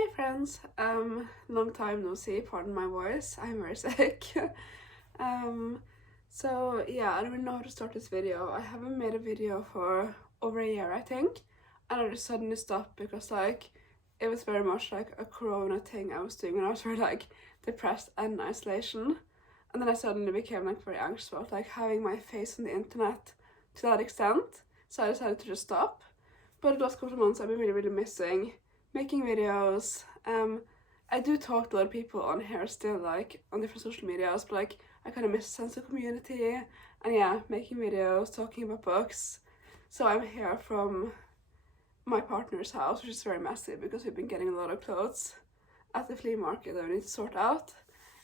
Hi friends, long time no see, pardon my voice, I'm very sick. So yeah, I don't really know how to start this video. I haven't made a video for over a year I think, and I just suddenly stopped because like it was very much like a corona thing I was doing when I was very like depressed and in isolation, and then I suddenly became like very anxious about like having my face on the internet to that extent, so I decided to just stop. But the last couple of months I've been really missing making videos. I do talk to a lot of people on here still, like on different social medias, but like I kind of miss a sense of community, and yeah, making videos, talking about books. So I'm here from my partner's house, which is very messy because we've been getting a lot of clothes at the flea market that we need to sort out.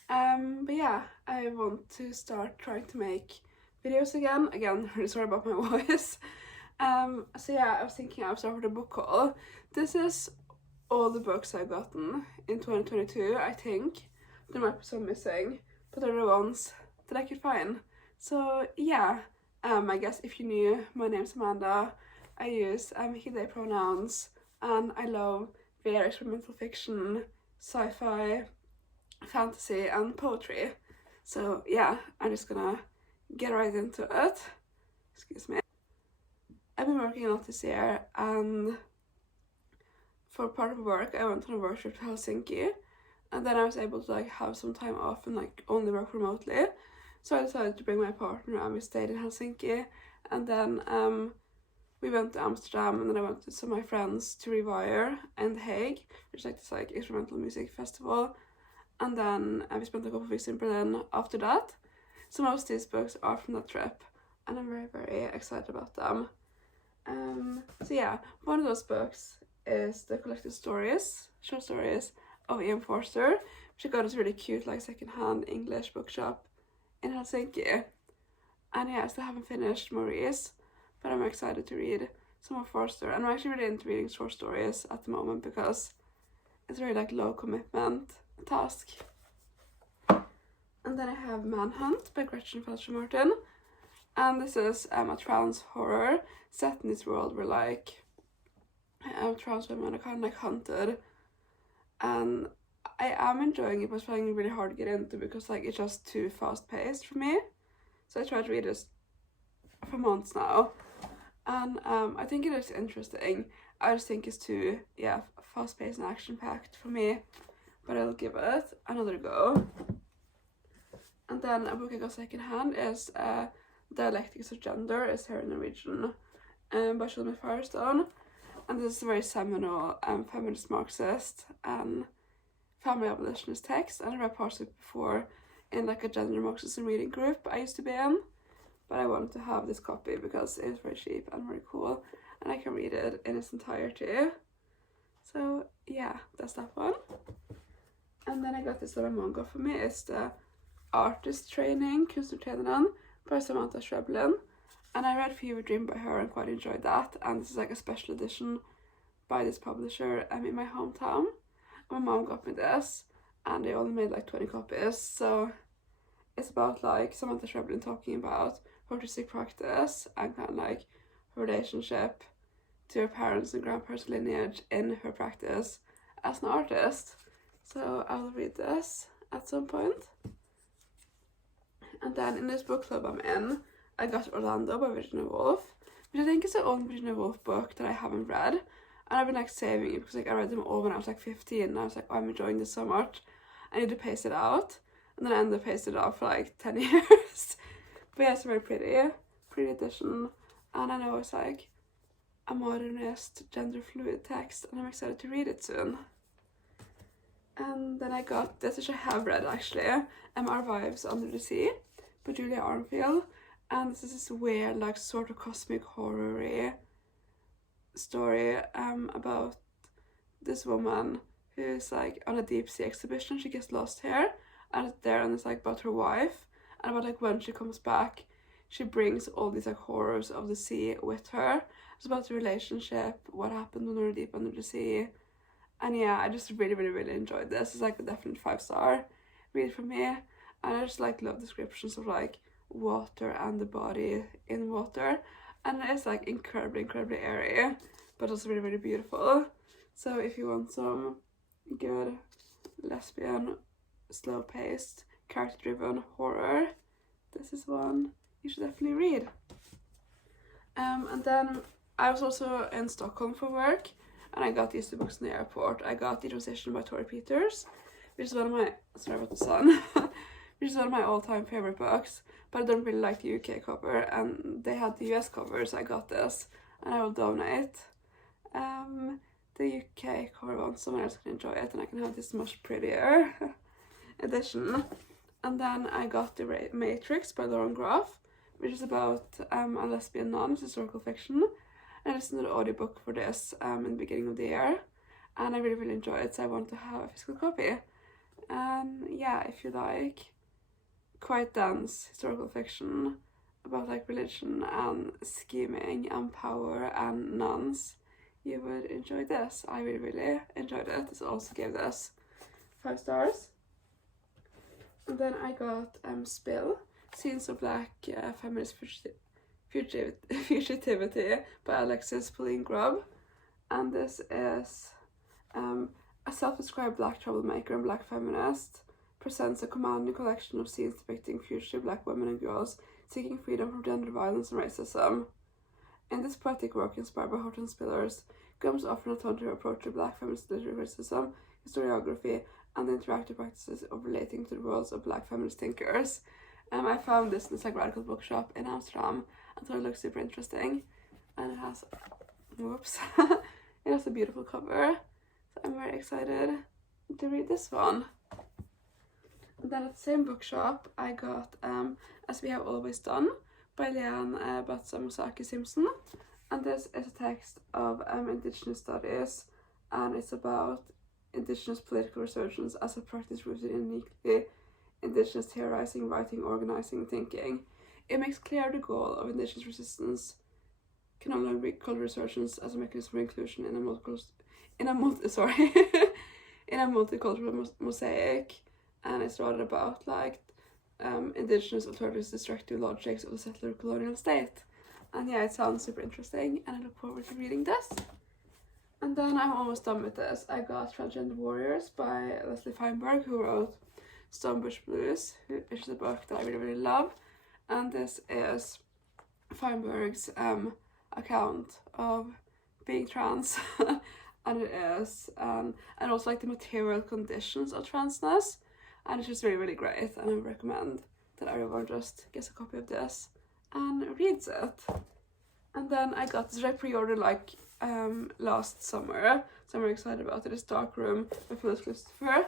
But yeah, I want to start trying to make videos again. Really sorry about my voice. So yeah, I was thinking I would start with a book haul. This is all the books I've gotten in 2022, I think. There might be some missing, but they're the ones that I could find. So yeah, I guess if you knew, my name's Amanda. I use he, they pronouns, and I love very experimental fiction, sci-fi, fantasy, and poetry. So yeah, I'm just gonna get right into it. Excuse me. I've been working a lot this year, and for part of work I went on a work trip to Helsinki, and then I was able to like have some time off and like only work remotely. So I decided to bring my partner and we stayed in Helsinki, and then we went to Amsterdam, and then I went to some of my friends to Rewire and The Hague, which is like this like experimental music festival, and then we spent a couple of weeks in Berlin after that. So most of these books are from that trip, and I'm very excited about them. So yeah, one of those books is the collected short stories of Ian Forster, which I got this really cute like second-hand English bookshop in Helsinki. And yeah, I still haven't finished Maurice, but I'm excited to read some of Forster, and I'm actually really into reading short stories at the moment because it's a very like low commitment task. And then I have Manhunt by Gretchen felker-martin. And this is a trans horror set in this world where like trans women are kind of like hunted, and I am enjoying it, but it's finding it really hard to get into because like it's just too fast paced for me. So I tried to read this for months now, and I think it is interesting. I just think it's too fast paced and action packed for me, but I'll give it another go. And then a book I got second hand is Dialectic of Gender, is here in Norwegian, by Shulamith Firestone, and this is a very seminal feminist, Marxist, and family abolitionist text, and I read parts of it before in like a gender Marxism reading group I used to be in, but I wanted to have this copy because it was very cheap and very cool, and I can read it in its entirety. So yeah, that's that one. And then I got this little manga for me. It's the Artist Training, Kunstnertreneren, by Samantha Schweblin, and I read Fever Dream by her and quite enjoyed that, and this is like a special edition by this publisher in my hometown. My mom got me this, and they only made like 20 copies, so it's about like Samantha Schweblin talking about her artistic practice and kind of like her relationship to her parents and grandparents' lineage in her practice as an artist. So I'll read this at some point. And then in this book club I'm in, I got Orlando by Virginia Woolf, which I think is the only Virginia Woolf book that I haven't read. And I've been like saving it because like I read them all when I was like 15, and I was like, oh, I'm enjoying this so much, I need to pace it out. And then I ended up pacing it out for like 10 years. But yeah, it's a very pretty edition, and I know it's like a modernist, gender fluid text, and I'm excited to read it soon. And then I got this, which I have read actually, Our Wives Under the Sea by Julia Armfield, and this is this weird like sort of cosmic horror-y story about this woman who's like on a deep sea exhibition. She gets lost here, and it's like about her wife, and about like when she comes back she brings all these like horrors of the sea with her. It's about the relationship, what happened when we were deep under the sea. And yeah, I just really enjoyed this. It's like a definite 5-star read for me, and I just like love descriptions of like water and the body in water, and it's like incredibly airy, but also really beautiful. So if you want some good lesbian, slow-paced, character-driven horror. This is one you should definitely read. And then I was also in Stockholm for work, and I got these two books in the airport. I got Detransition by Torrey, which is one of my, sorry about the sun, which is one of my all-time favorite books, but I don't really like the UK cover, and they had the US cover, so I got this, and I will donate the UK cover one, someone else can enjoy it, and I can have this much prettier edition. And then I got The Matrix by Groff, which is about a lesbian nun, it's historical fiction. I listened to the audiobook for this in the beginning of the year, and I really enjoyed it, so I want to have a physical copy. And yeah, if you like quite dense historical fiction about like religion and scheming and power and nuns, you would enjoy this. I really enjoyed it. So I also gave this 5 stars. And then I got Spill, Scenes of Black Feminist Fugitivity by Alexis, Pauline, and this is a self-described black troublemaker and black feminist presents a commanding collection of scenes depicting fugitive black women and girls seeking freedom from gender violence and racism. In this poetic work inspired by Horton Spillers, Gumbs offer an alternative approach to black feminist literary criticism, historiography, and the interactive practices of relating to the worlds of black feminist thinkers. I found this in this like radical bookshop in Amsterdam and thought it looked super interesting, and it has, whoops, it has a beautiful cover, so I'm very excited to read this one. And then at the same bookshop I got As We Have Always Done by Leanne, betasamosake Simpson, and this is a text of indigenous studies, and it's about indigenous political resurgence as a practice rooted in uniquely indigenous theorizing, writing, organizing, thinking. It makes clear the goal of indigenous resistance can no longer be called resurgence as a mechanism for inclusion in a multicultural mosaic, and it's rather about like indigenous alternatives to destructive logics of the settler colonial state. And yeah, it sounds super interesting, and I look forward to reading this. And then I'm almost done with this. I got Transgender Warriors by Feinberg, who wrote Stonebush Blues, which is a book that I really love. And this is Feinberg's account of being trans, and it is, and also like the material conditions of transness, and it's just really great, and I recommend that everyone just gets a copy of this and reads it. And then I got this, I pre-ordered like last summer, so I'm very excited about it. It's Dark Room by Phyllis Christopher,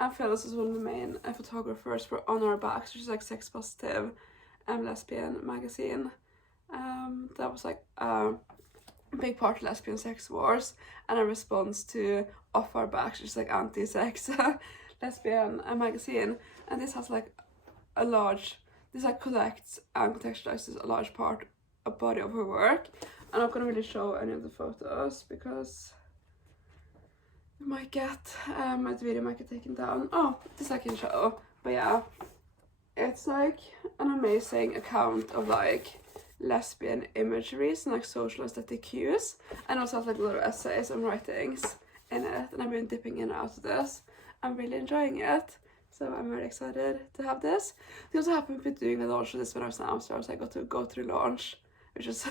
and Phyllis is one of the main photographers for On Our Backs, which is like sex positive lesbian magazine. That was like a big part of lesbian sex wars, and a response to Off Our Backs, which is like anti-sex lesbian magazine. And this has like a large, this like collects and contextualizes a large body of her work. I'm not gonna really show any of the photos because it might get my video might get taken down. Oh, this I can show. But yeah, it's like an amazing account of like lesbian imageries and like social aesthetic cues, and also has like a lot of essays and writings in it, and I've been dipping in and out of this. I'm really enjoying it, so I'm very excited to have this. They also happened to be doing the launch of this when I was in Amsterdam, so I got to go to the launch, which is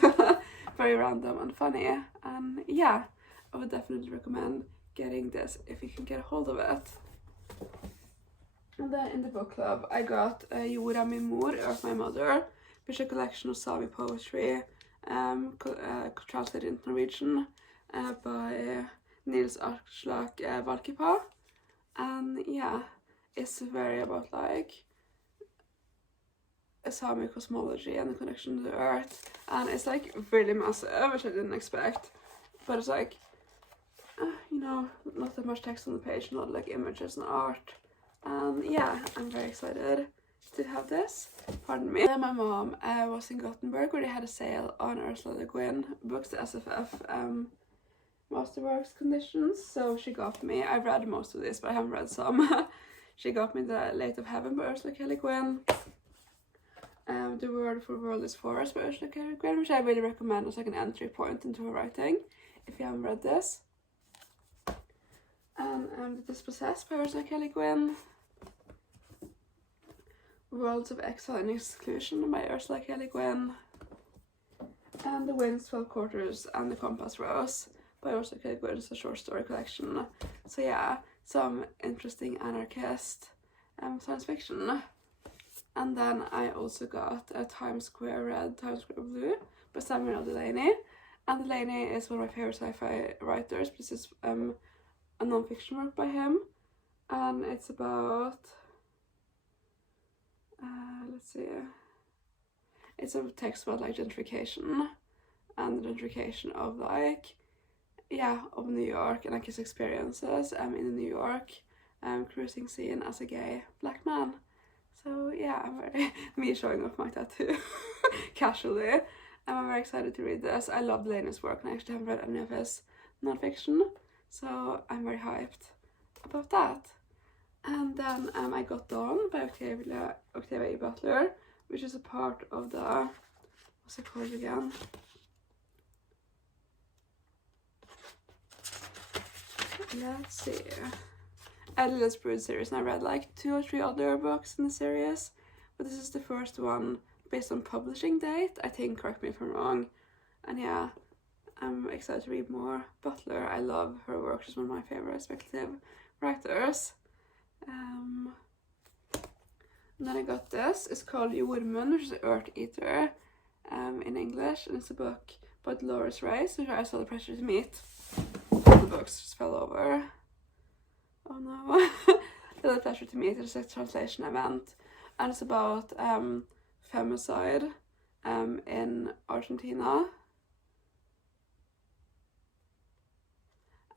very random and funny. And yeah, I would definitely recommend getting this if you can get a hold of it. And then in the book club I got Jorda Min Mor, Earth My Mother, which is a collection of Sami poetry translated into Norwegian by nils-aslak Valkeapää. And yeah, it's very about like a Sami cosmology and the connection to the earth, and it's like really massive, which I didn't expect, but it's like you know, not that much text on the page, not like images and art. Yeah, I'm very excited to have this. Pardon me. Then my mom was in Gothenburg where they had a sale on Ursula Le Guin books, the SFF Masterworks conditions, so she got me, I've read most of this but I haven't read some. She got me The Light of Heaven by Ursula Le Guin, The Word for World is Forest by Ursula Le Guin, which I really recommend as like an entry point into her writing if you haven't read this. And The Dispossessed by Ursula K. Le Guin, Worlds of Exile and Exclusion by Ursula K. Le Guin, and The Wind's 12 Quarters and The Compass Rose by Ursula K. Le Guin. It's a short story collection. So yeah, some interesting anarchist science fiction. And then I also got a Times Square Red, Times Square Blue by Samuel Delany. And Delany is one of my favorite sci-fi writers. This is a non-fiction work by him. And it's about, let's see, it's a text about like gentrification and the gentrification of like, yeah, of New York and like his experiences in the New York cruising scene as a gay black man. So yeah, I'm very, me showing off my tattoo casually. I'm very excited to read this. I love Delany's work and I actually haven't read any of his non-fiction. So I'm very hyped about that. And then I got Dawn by Octavia E. Butler, which is a part of the, what's it called again? Let's see. Editor's Brood series, and I read like 2 or 3 other books in the series, but this is the first one based on publishing date, I think, correct me if I'm wrong. And yeah, I'm excited to read more Butler. I love her work, she's one of my favorite speculative writers. And then I got this, it's called Jormund, which is Earth Eater in English, and it's a book by Dolores Rice, which I saw The Pressure to Meet. The books just fell over. Oh no. The Pleasure to Meet is a translation event, and it's about femicide in Argentina,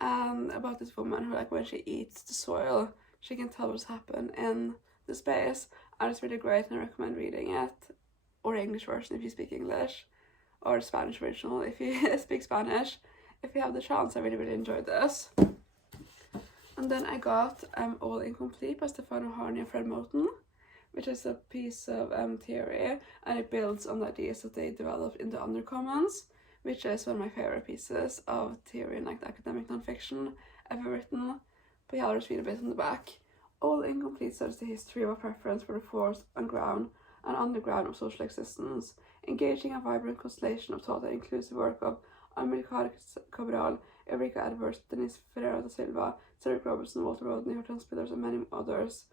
and about this woman who, like, when she eats the soil she can tell what's happened in the space, and it's really great and I recommend reading it, or the English version if you speak English, or the Spanish original if you speak Spanish. If you have the chance, I really enjoyed this. And then I got All Incomplete by Stefano Harney and Fred Moten, which is a piece of theory, and it builds on the ideas that they developed in the Undercommons, which is one of my favorite pieces of theory and like the academic non-fiction ever written. But yeah, I'll just read a bit on the back. All Incomplete studies the history of a preference for the force and ground and underground of social existence, engaging a vibrant constellation of thought and inclusive work of Amilcar Cabral, Eureka Edwards, Denise Ferreira da Silva, Cedric Robertson, Walter Rodney, Hortense Spillers, and many others.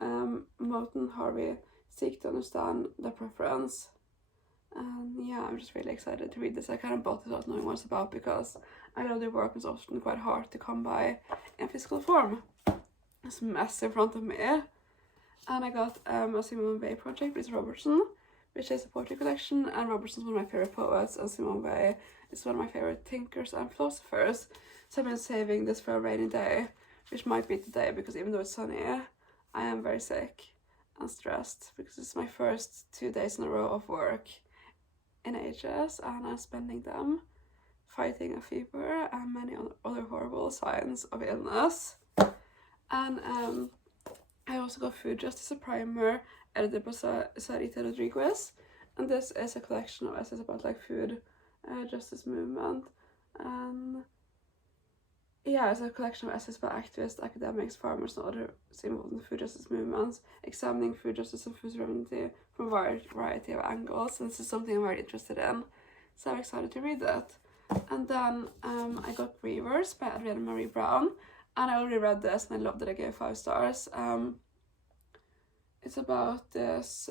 Moten Harvey seek to understand the preference. And yeah, I'm just really excited to read this. I kind of bought it without knowing what it's about because I know their work is often quite hard to come by in physical form. This mess in front of me. And I got a Simone Weil project with Robertson, which is a poetry collection, and Robertson's one of my favorite poets, and Simone Weil is one of my favorite thinkers and philosophers. So I've been saving this for a rainy day, which might be today because even though it's sunny, I am very sick and stressed because it's my first 2 days in a row of work in ages, and I'm spending them fighting a fever and many other horrible signs of illness. And I also got Food Justice, a primer edited by Sarita Rodriguez, and this is a collection of essays about like food justice movement, and yeah, it's a collection of essays by activists, academics, farmers, and others involved in food justice movements, examining food justice and food sovereignty from a variety of angles, and this is something I'm very interested in, so I'm excited to read that. And then I got Reavers by Adrienne Marie Brown, and I already read this and I loved it. I gave 5 stars. It's about this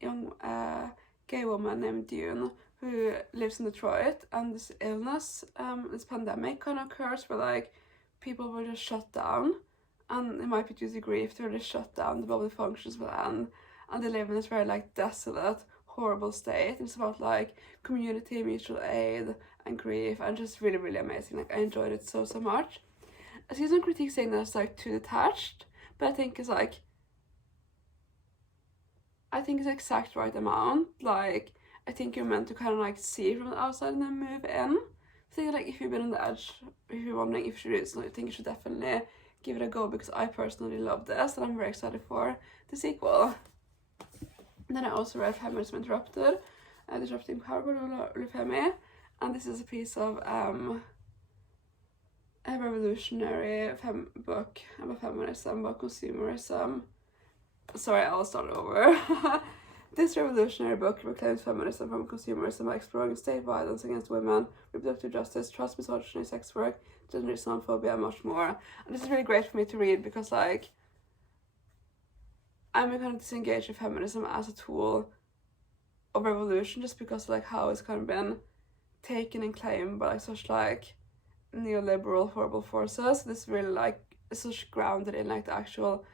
young gay woman named Joan who lives in Detroit, and this illness, this pandemic kind of occurs where like people will just shut down, and it might be due to grief, they're just shut down, the bodily functions will end, and they live in this very like desolate, horrible state. And it's about like community, mutual aid, and grief, and just really amazing. Like I enjoyed it so much. I see some critiques saying that it's like too detached, but I think it's like, I think it's the exact right amount. Like I think you're meant to kind of like see it from the outside and then move in. I think like if you've been on the edge, if you're wondering if you should read it, I think you should definitely give it a go because I personally love this and I'm very excited for the sequel. And then I also read Feminism Interrupted, Disrupting Power by Lefemi, and this is a piece of a revolutionary book about feminism, about consumerism. Sorry, I'll start over. This revolutionary book reclaims feminism from consumerism by exploring state violence against women, reproductive justice, trust, misogyny, sex work, gender Islamophobia, and much more. And this is really great for me to read because, like, I'm kind of disengaged with feminism as a tool of revolution just because of, like, how it's kind of been taken and claimed by, like, such, like, neoliberal horrible forces. This is really, like, it's such grounded in, like, the actual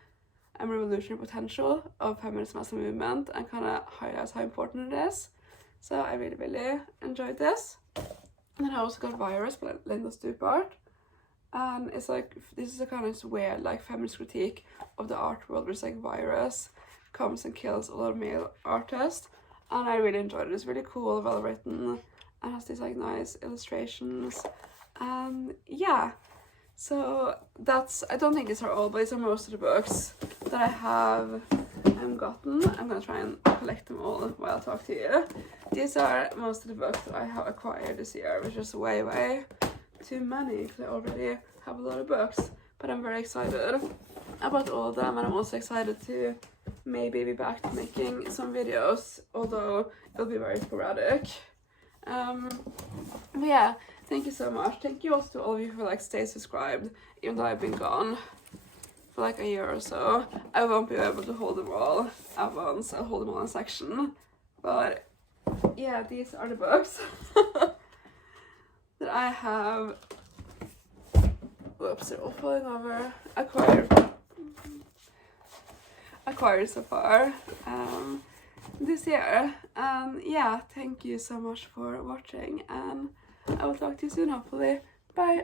revolutionary potential of feminism as a movement and kind of highlights how important it is. So I really, really enjoyed this. And then I also got Virus by Linda Stupart. And it's like, this is a kind of weird, like, feminist critique of the art world, where it's like Virus comes and kills a lot of male artists. And I really enjoyed it. It's really cool, well written, and has these, like, nice illustrations. And yeah, so that's, I don't think these are all, but these are most of the books that I have gotten. I'm gonna try and collect them all while I talk to you. These are most of the books that I have acquired this year, which is way too many because I already have a lot of books. But I'm very excited about all of them, and I'm also excited to maybe be back to making some videos, although it'll be very sporadic. But yeah, thank you so much. Thank you also to all of you who, like, stay subscribed, even though I've been gone for like a year or so. I won't be able to hold them all at once. I'll hold them all in a section. But yeah, these are the books that I have. Whoops, they're all falling over. Acquired so far this year. Yeah, thank you so much for watching, and I will talk to you soon, hopefully. Bye!